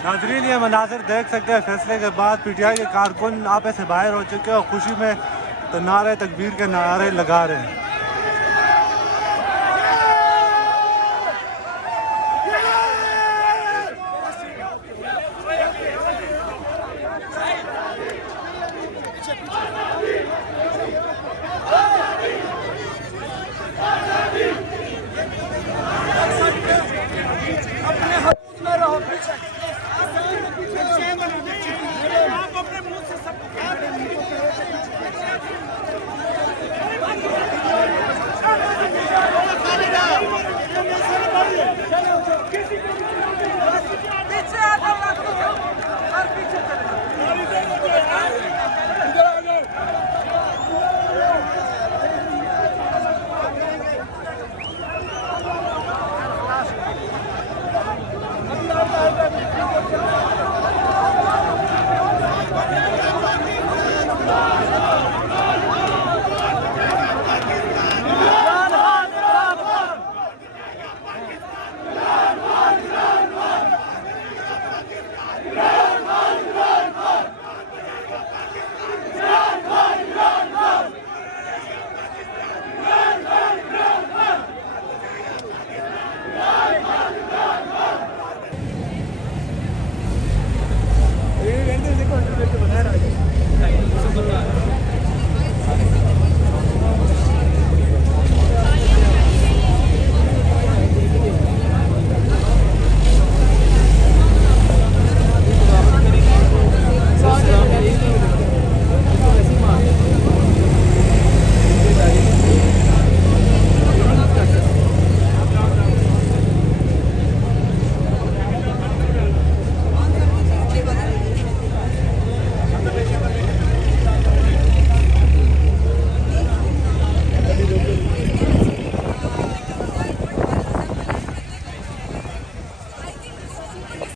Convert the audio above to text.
नाजरीन ये मनाजिर देख सकते हैं, फैसले के बाद पीटीआई के कारकुन आपे से बाहर हो चुके हैं और खुशी में तो नारे तकबीर के नारे लगा रहे हैं।